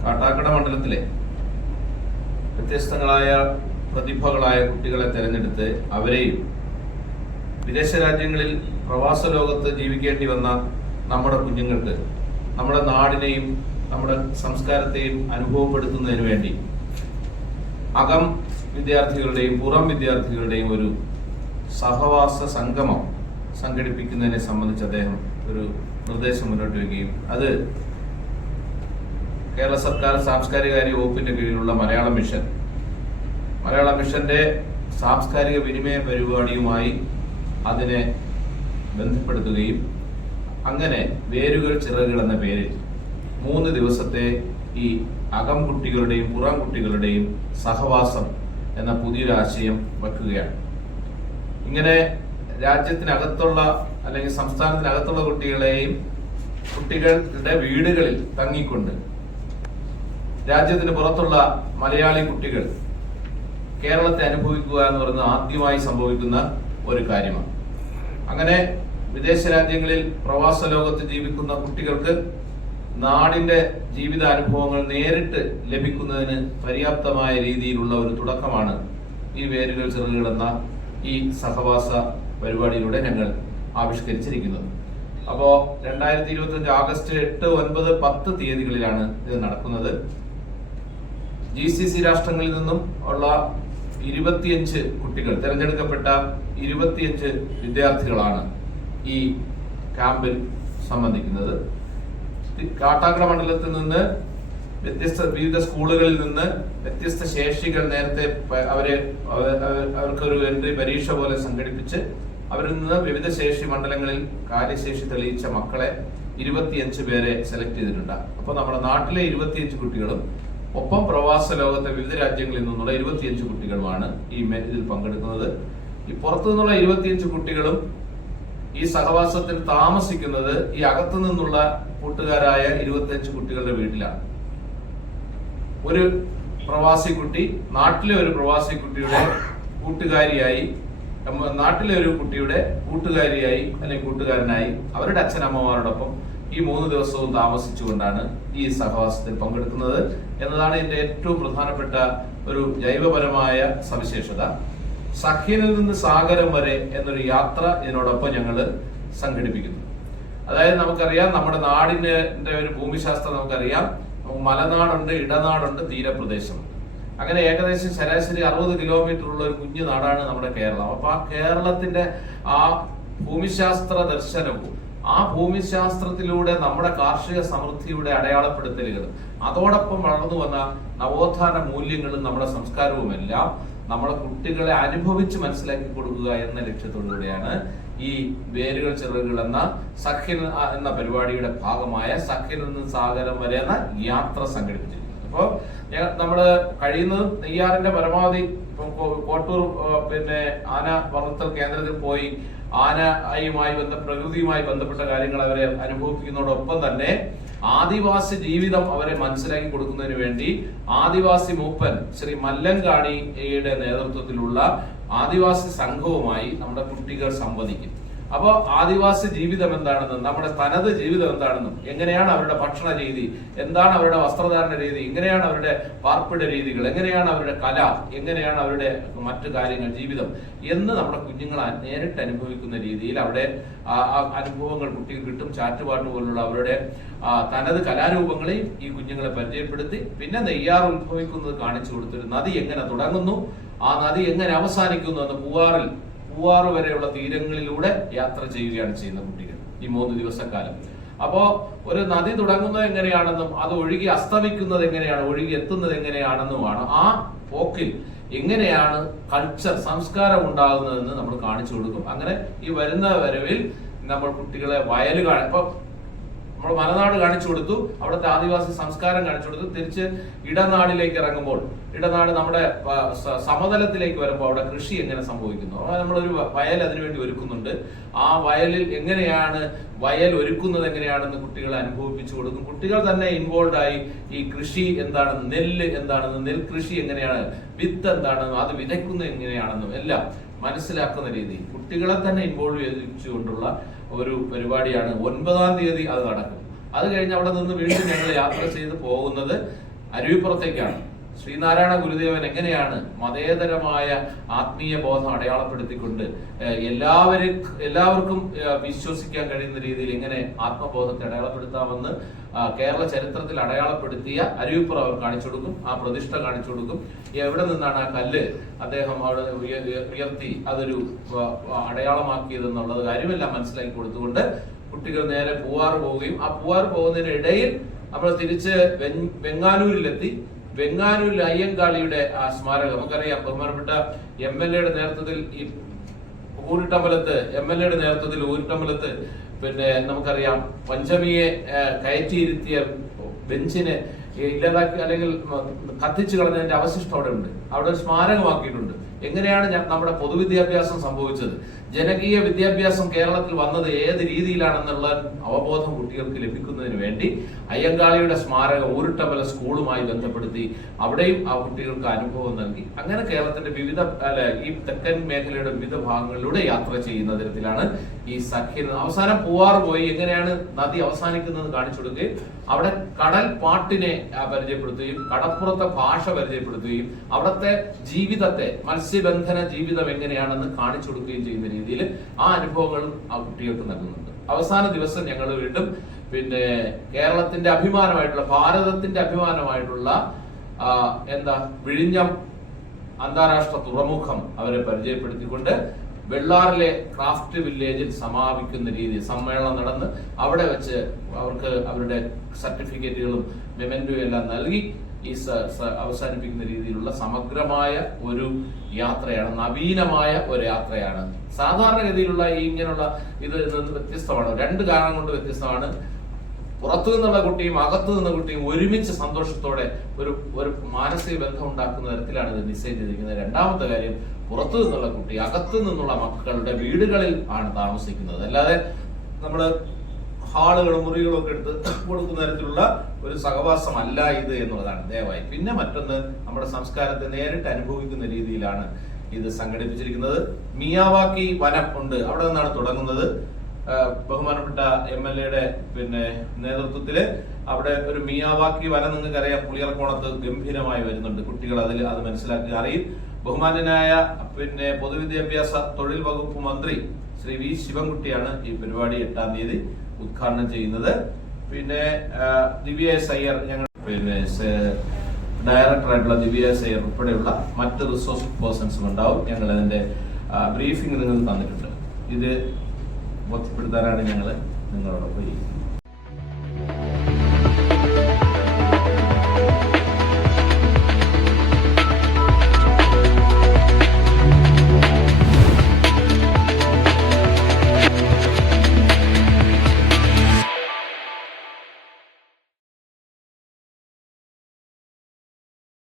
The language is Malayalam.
കാട്ടാക്കട മണ്ഡലത്തിലെ വ്യത്യസ്തങ്ങളായ പ്രതിഭകളായ കുട്ടികളെ തെരഞ്ഞെടുത്ത് അവരെയും വിദേശ രാജ്യങ്ങളിൽ പ്രവാസ ലോകത്ത് ജീവിക്കേണ്ടി വന്ന നമ്മുടെ കുഞ്ഞുങ്ങൾക്ക് നമ്മുടെ നാടിനെയും നമ്മുടെ സംസ്കാരത്തെയും അനുഭവപ്പെടുത്തുന്നതിന് വേണ്ടി അകം വിദ്യാർത്ഥികളുടെയും പുറം വിദ്യാർത്ഥികളുടെയും ഒരു സഹവാസ സംഗമം സംഘടിപ്പിക്കുന്നതിനെ സംബന്ധിച്ച് അദ്ദേഹം ഒരു നിർദ്ദേശം മുന്നോട്ട് വയ്ക്കുകയും അത് കേരള സർക്കാർ സാംസ്കാരിക കാര്യ വകുപ്പിന്റെ കീഴിലുള്ള മലയാള മിഷൻ. മലയാള മിഷന്റെ സാംസ്കാരിക വിനിമയ പരിപാടിയുമായി അതിനെ ബന്ധപ്പെടുത്തുകയും അങ്ങനെ വേരുകൾ ചിറകുകൾ എന്ന പേരിൽ മൂന്ന് ദിവസത്തെ ഈ അകം കുട്ടികളുടെയും പുറം കുട്ടികളുടെയും സഹവാസം എന്ന പുതിയൊരു ആശയം വെക്കുകയാണ് ഇങ്ങനെ രാജ്യത്തിനകത്തുള്ള അല്ലെങ്കിൽ സംസ്ഥാനത്തിനകത്തുള്ള കുട്ടികളെയും കുട്ടികളുടെ വീടുകളിൽ തങ്ങിക്കൊണ്ട് രാജ്യത്തിന് പുറത്തുള്ള മലയാളി കുട്ടികൾ കേരളത്തെ അനുഭവിക്കുക എന്ന് പറയുന്നത് ആദ്യമായി സംഭവിക്കുന്ന ഒരു കാര്യമാണ്. അങ്ങനെ വിദേശ രാജ്യങ്ങളിൽ പ്രവാസ ലോകത്ത് ജീവിക്കുന്ന കുട്ടികൾക്ക് നാടിന്റെ ജീവിതാനുഭവങ്ങൾ നേരിട്ട് ലഭിക്കുന്നതിന് പര്യാപ്തമായ രീതിയിലുള്ള ഒരു തുടക്കമാണ് ഈ വേരുകൾ ചെറുകിടന്ന ഈ സഹവാസ പരിപാടിയിലൂടെ ഞങ്ങൾ ആവിഷ്കരിച്ചിരിക്കുന്നത്. അപ്പോൾ രണ്ടായിരത്തി ഇരുപത്തി അഞ്ച് ആഗസ്റ്റ് എട്ട് ഒൻപത് പത്ത് തീയതികളിലാണ് ഇത് നടക്കുന്നത്. ജി സി സി രാഷ്ട്രങ്ങളിൽ നിന്നും ഉള്ള ഇരുപത്തിയഞ്ച് കുട്ടികൾ തിരഞ്ഞെടുക്കപ്പെട്ട ഇരുപത്തിയഞ്ച് വിദ്യാർത്ഥികളാണ് ഈ ക്യാമ്പിൽ സംബന്ധിക്കുന്നത്. കാട്ടാക്കട മണ്ഡലത്തിൽ നിന്ന് വ്യത്യസ്ത വിവിധ സ്കൂളുകളിൽ നിന്ന് വ്യത്യസ്ത ശേഷികൾ നേരത്തെ അവരെ അവ- അവ- അവർക്കൊരു എൻട്രി പരീക്ഷ പോലെ സംഘടിപ്പിച്ച് അവരിൽ നിന്ന് വിവിധ ശേഷി മണ്ഡലങ്ങളിൽ കാര്യശേഷി തെളിയിച്ച മക്കളെ ഇരുപത്തിയഞ്ച് പേരെ സെലക്ട് ചെയ്തിട്ടുണ്ട്. അപ്പോൾ നമ്മുടെ നാട്ടിലെ ഇരുപത്തിയഞ്ച് കുട്ടികളും ഒപ്പം പ്രവാസ ലോകത്തെ വിവിധ രാജ്യങ്ങളിൽ നിന്നുള്ള ഇരുപത്തിയഞ്ച് കുട്ടികളുമാണ് ഈ ഇതിൽ പങ്കെടുക്കുന്നത്. ഈ പുറത്തു നിന്നുള്ള ഇരുപത്തിയഞ്ച് കുട്ടികളും ഈ സഹവാസത്തിൽ താമസിക്കുന്നത് ഈ അകത്തു നിന്നുള്ള കൂട്ടുകാരായ ഇരുപത്തിയഞ്ച് കുട്ടികളുടെ വീട്ടിലാണ്. ഒരു പ്രവാസി കുട്ടി നാട്ടിലെ ഒരു പ്രവാസി കുട്ടിയുടെ കൂട്ടുകാരിയായി നാട്ടിലെ ഒരു കുട്ടിയുടെ കൂട്ടുകാരിയായി അല്ലെങ്കിൽ കൂട്ടുകാരനായി അവരുടെ അച്ഛനമ്മമാരോടൊപ്പം ഈ മൂന്ന് ദിവസവും താമസിച്ചുകൊണ്ടാണ് ഈ സഹവാസത്തിൽ പങ്കെടുക്കുന്നത്. എന്നതാണ് ഇതിന്റെ ഏറ്റവും പ്രധാനപ്പെട്ട ഒരു ജൈവപരമായ സവിശേഷത. സഖ്യനിൽ നിന്ന് സാഗരം വരെ എന്നൊരു യാത്ര ഇതിനോടൊപ്പം ഞങ്ങൾ സംഘടിപ്പിക്കുന്നു. അതായത് നമുക്കറിയാം നമ്മുടെ നാടിന്റെ ഒരു ഭൂമിശാസ്ത്രം നമുക്കറിയാം. മലനാടുണ്ട് ഇടനാടുണ്ട് തീരപ്രദേശം അങ്ങനെ ഏകദേശം ശരാശരി അറുപത് കിലോമീറ്റർ ഉള്ള ഒരു കുഞ്ഞു നാടാണ് നമ്മുടെ കേരളം. അപ്പൊ ആ കേരളത്തിന്റെ ആ ഭൂമിശാസ്ത്ര ദർശനവും ആ ഭൂമിശാസ്ത്രത്തിലൂടെ നമ്മുടെ കാർഷിക സമൃദ്ധിയുടെ അടയാളപ്പെടുത്തലുകൾ. അതോടൊപ്പം വളർന്നു വന്ന നവോത്ഥാന മൂല്യങ്ങളും നമ്മുടെ സംസ്കാരവും എല്ലാം നമ്മുടെ കുട്ടികളെ അനുഭവിച്ച് മനസ്സിലാക്കി കൊടുക്കുക എന്ന ലക്ഷ്യത്തോടുകൂടിയാണ് ഈ വേരുകൾ ചിറകുകൾ എന്ന സഖ്യൻ എന്ന പരിപാടിയുടെ ഭാഗമായ സഖ്യൻ നിന്ന് സാഗരം വരെ എന്ന യാത്ര സംഘടിപ്പിച്ചിരിക്കുന്നത്. അപ്പോൾ നമ്മൾ കഴിയുന്നത് നെയ്യാറിന്റെ പരമാവധി കോട്ടൂർ പിന്നെ ആന വളർത്തൽ കേന്ദ്രത്തിൽ പോയി ആനയുമായി ബന്ധ പ്രകൃതിയുമായി ബന്ധപ്പെട്ട കാര്യങ്ങൾ അവരെ അനുഭവിപ്പിക്കുന്നതോടൊപ്പം തന്നെ ആദിവാസി ജീവിതം അവരെ മനസ്സിലാക്കി കൊടുക്കുന്നതിന് വേണ്ടി ആദിവാസി മൂപ്പൻ ശ്രീ മല്ലൻകാണിയുടെ നേതൃത്വത്തിലുള്ള ആദിവാസി സംഘവുമായി നമ്മുടെ കുട്ടികൾ സംവദിക്കും. അപ്പോൾ ആദിവാസി ജീവിതം എന്താണെന്നും നമ്മുടെ തനത് ജീവിതം എന്താണെന്നും എങ്ങനെയാണ് അവരുടെ ഭക്ഷണ രീതി എന്താണ് അവരുടെ വസ്ത്രധാരണ രീതി എങ്ങനെയാണ് അവരുടെ പാർപ്പിട രീതികൾ എങ്ങനെയാണ് അവരുടെ കല എങ്ങനെയാണ് അവരുടെ മറ്റു കാര്യങ്ങൾ ജീവിതം എന്ന് നമ്മുടെ കുഞ്ഞുങ്ങൾ നേരിട്ട് അനുഭവിക്കുന്ന രീതിയിൽ അവിടെ അനുഭവങ്ങൾ കുട്ടികൾ കിട്ടും. ചാറ്റുപാട്ട് പോലുള്ള അവരുടെ തനത് കലാരൂപങ്ങളെയും ഈ കുഞ്ഞുങ്ങളെ പരിചയപ്പെടുത്തി പിന്നെ നെയ്യാർ ഉത്ഭവിക്കുന്നത് കാണിച്ചു കൊടുത്തൊരു നദി എങ്ങനെ തുടങ്ങുന്നു ആ നദി എങ്ങനെ അവസാനിക്കുന്നു എന്ന് പൂവാറിൽ പൂവാറ് വരെയുള്ള തീരങ്ങളിലൂടെ യാത്ര ചെയ്യുകയാണ് ചെയ്യുന്ന കുട്ടികൾ ഈ മൂന്ന് ദിവസക്കാലം. അപ്പോ ഒരു നദി തുടങ്ങുന്നത് എങ്ങനെയാണെന്നും അത് ഒഴുകി അസ്തമിക്കുന്നത് എങ്ങനെയാണ് ഒഴുകി എത്തുന്നത് എങ്ങനെയാണെന്നുമാണ് ആ പോക്കിൽ എങ്ങനെയാണ് കൾച്ചർ സംസ്കാരം ഉണ്ടാകുന്നതെന്ന് നമ്മൾ കാണിച്ചു കൊടുക്കും. അങ്ങനെ ഈ വരുന്ന വരവിൽ നമ്മൾ കുട്ടികളെ വയലുകാണ് ഇപ്പൊ നമ്മൾ മലനാട് കാണിച്ചു കൊടുത്തു. അവിടുത്തെ ആദിവാസി സംസ്കാരം കാണിച്ചു കൊടുത്തു. തിരിച്ച് ഇടനാടിലേക്ക് ഇറങ്ങുമ്പോൾ ഇടനാട് നമ്മുടെ സമതലത്തിലേക്ക് വരുമ്പോൾ അവിടെ കൃഷി എങ്ങനെ സംഭവിക്കുന്നു? നമ്മളൊരു വയൽ അതിനുവേണ്ടി ഒരുക്കുന്നുണ്ട്. ആ വയലിൽ എങ്ങനെയാണ് വയൽ ഒരുക്കുന്നത് എങ്ങനെയാണെന്ന് കുട്ടികളെ അനുഭവിപ്പിച്ചു കൊടുക്കും. കുട്ടികൾ തന്നെ ഇൻവോൾവ് ആയി ഈ കൃഷി എന്താണെന്ന് നെല്ല് എന്താണെന്ന് നെൽകൃഷി എങ്ങനെയാണ് വിത്ത് എന്താണെന്നും അത് വിതയ്ക്കുന്നത് എങ്ങനെയാണെന്നും എല്ലാം മനസ്സിലാക്കുന്ന രീതി. കുട്ടികളെ തന്നെ ഇൻവോൾവ് ചെയ്തുകൊണ്ടുള്ള ഒരു പരിപാടിയാണ്. ഒൻപതാം തീയതി അത് നടക്കും. അത് കഴിഞ്ഞ് അവിടെ നിന്ന് വീണ്ടും ഞങ്ങൾ യാത്ര ചെയ്ത് പോകുന്നത് അരുവിപ്പുറത്തേക്കാണ്. ശ്രീനാരായണ ഗുരുദേവൻ എങ്ങനെയാണ് മതേതരമായ ആത്മീയ ബോധം അടയാളപ്പെടുത്തിക്കൊണ്ട് എല്ലാവരും എല്ലാവർക്കും വിശ്വസിക്കാൻ കഴിയുന്ന രീതിയിൽ എങ്ങനെ ആത്മബോധത്തെ അടയാളപ്പെടുത്താമെന്ന് കേരള ചരിത്രത്തിൽ അടയാളപ്പെടുത്തിയ അരിവിപ്പുറ അവർ കാണിച്ചു കൊടുക്കും ആ പ്രതിഷ്ഠ കാണിച്ചു കൊടുക്കും. എവിടെ നിന്നാണ് ആ കല്ല് അദ്ദേഹം അവിടെ ഉയ- ഉയ- ഉയർത്തി അതൊരു അടയാളമാക്കിയതെന്നുള്ളത് കാര്യമെല്ലാം മനസ്സിലാക്കി കൊടുത്തുകൊണ്ട് കുട്ടികൾ നേരെ പൂവാറ് പോവുകയും ആ പൂവാറ് പോകുന്നതിനിടയിൽ നമ്മൾ തിരിച്ച് വെങ്- വെങ്ങാനൂരിലെത്തി. വെങ്ങാനൂരിൽ അയ്യങ്കാളിയുടെ ആ സ്മാരകം. നമുക്കറിയാം ബഹുമാനപ്പെട്ട എം എൽ എയുടെ നേതൃത്വത്തിൽ ഈ ഊരിട്ടമ്പലത്ത് എം എൽ എയുടെ നേതൃത്വത്തിൽ ഊരിട്ടമ്പലത്ത് പിന്നെ നമുക്കറിയാം പഞ്ചമിയെ കയറ്റിയിരുത്തിയ ബെഞ്ചിനെ ഇല്ലാതാക്കി അല്ലെങ്കിൽ കത്തിച്ചു കളഞ്ഞതിന്റെ അവശിഷ്ടം അവിടെ ഉണ്ട് അവിടെ ഒരു സ്മാരകമാക്കിയിട്ടുണ്ട്. എങ്ങനെയാണ് നമ്മുടെ പൊതുവിദ്യാഭ്യാസം സംഭവിച്ചത്? ജനകീയ വിദ്യാഭ്യാസം കേരളത്തിൽ വന്നത് ഏത് രീതിയിലാണെന്നുള്ള അവബോധം കുട്ടികൾക്ക് ലഭിക്കുന്നതിന് വേണ്ടി അയ്യങ്കാളിയുടെ സ്മാരകം ഊരുട്ടമല സ്കൂളുമായി ബന്ധപ്പെടുത്തി അവിടെയും ആ കുട്ടികൾക്ക് അനുഭവം നൽകി. അങ്ങനെ കേരളത്തിന്റെ വിവിധ ഈ തെക്കൻ മേഖലയുടെ വിവിധ ഭാഗങ്ങളിലൂടെ യാത്ര ചെയ്യുന്ന തരത്തിലാണ് ഈ സഖ്യ. അവസാനം പോവാറ് പോയി. എങ്ങനെയാണ് നദി അവസാനിക്കുന്നത് കാണിച്ചു കൊടുക്കുകയും അവിടെ കടൽ പാട്ടിനെ പരിചയപ്പെടുത്തുകയും കടപ്പുറത്തെ ഭാഷ പരിചയപ്പെടുത്തുകയും അവിടുത്തെ ജീവിതത്തെ മത്സ്യബന്ധന ജീവിതം എങ്ങനെയാണെന്ന് കാണിച്ചു കൊടുക്കുകയും ചെയ്യുന്ന രീതിയിൽ ആ അനുഭവങ്ങളും ആ കുട്ടികൾക്ക് നൽകുന്നുണ്ട്. അവസാന ദിവസം ഞങ്ങൾ വീണ്ടും പിന്നെ കേരളത്തിന്റെ അഭിമാനമായിട്ടുള്ള ഭാരതത്തിന്റെ അഭിമാനമായിട്ടുള്ള എന്താ വിഴിഞ്ഞം അന്താരാഷ്ട്ര തുറമുഖം അവരെ പരിചയപ്പെടുത്തിക്കൊണ്ട് വെള്ളാറിലെ ക്രാഫ്റ്റ് വില്ലേജിൽ സമാപിക്കുന്ന രീതി സമ്മേളനം നടന്ന് അവിടെ വെച്ച് അവർക്ക് അവരുടെ സർട്ടിഫിക്കറ്റുകളും മെമന്റും എല്ലാം നൽകി ഈ അവസാനിപ്പിക്കുന്ന രീതിയിലുള്ള സമഗ്രമായ ഒരു യാത്രയാണ് നവീനമായ ഒരു യാത്രയാണ്. സാധാരണഗതിയിലുള്ള ഈ ഇങ്ങനെയുള്ള ഇത് വ്യത്യസ്തമാണ്. രണ്ട് കാരണം കൊണ്ട് വ്യത്യസ്തമാണ്. പുറത്തു നിന്നുള്ള കുട്ടിയും അകത്തു നിന്ന കുട്ടിയും ഒരുമിച്ച് സന്തോഷത്തോടെ ഒരു ഒരു മാനസിക ബന്ധം ഉണ്ടാക്കുന്ന തരത്തിലാണ് ഇത് ഡിസൈൻ ചെയ്തിരിക്കുന്നത്. രണ്ടാമത്തെ കാര്യം പുറത്തു നിന്നുള്ള കുട്ടി അകത്തു നിന്നുള്ള മക്കളുടെ വീടുകളിൽ ആണ് താമസിക്കുന്നത്. അല്ലാതെ നമ്മൾ ഹാളുകളും മുറികളും ഒക്കെ എടുത്ത് കൊടുക്കുന്ന തരത്തിലുള്ള ഒരു സഹവാസമല്ല ഇത് എന്നുള്ളതാണ് ദയവായി. പിന്നെ മറ്റൊന്ന് നമ്മുടെ സംസ്കാരത്തെ നേരിട്ട് അനുഭവിക്കുന്ന രീതിയിലാണ് ഇത് സംഘടിപ്പിച്ചിരിക്കുന്നത്. മിയാവാക്കി വനം ഉണ്ട്. അവിടെ നിന്നാണ് തുടങ്ങുന്നത്. ബഹുമാനപ്പെട്ട എം എൽ എയുടെ പിന്നെ നേതൃത്വത്തിൽ അവിടെ ഒരു മിയാവാക്കി വല നിങ്ങൾക്ക് അറിയാം പുളിയർക്കോണത്ത് ഗംഭീരമായി വരുന്നുണ്ട്. കുട്ടികൾ അതിൽ അത് മനസ്സിലാക്കി അറിയും. ബഹുമാനനായ പിന്നെ പൊതുവിദ്യാഭ്യാസ തൊഴിൽ വകുപ്പ് മന്ത്രി ശ്രീ വി ശിവൻകുട്ടിയാണ് ഈ പരിപാടി എട്ടാം തീയതി ഉദ്ഘാടനം ചെയ്യുന്നത്. പിന്നെ ദിവ്യ എസ് അയ്യർ ഞങ്ങൾ പിന്നെ ഡയറക്ടറായിട്ടുള്ള ദിവ്യ എസ് അയ്യർ ഉൾപ്പെടെയുള്ള മറ്റ് റിസോഴ്സ് പേഴ്സൺസും ഉണ്ടാവും. ഞങ്ങൾ അതിന്റെ ബ്രീഫിംഗ് നിങ്ങൾക്ക് തന്നിട്ടുണ്ട്. ഇത് ബോധ്യപ്പെടുത്താനാണ് ഞങ്ങൾ നിങ്ങളോടൊപ്പം ഇരിക്കുന്നത്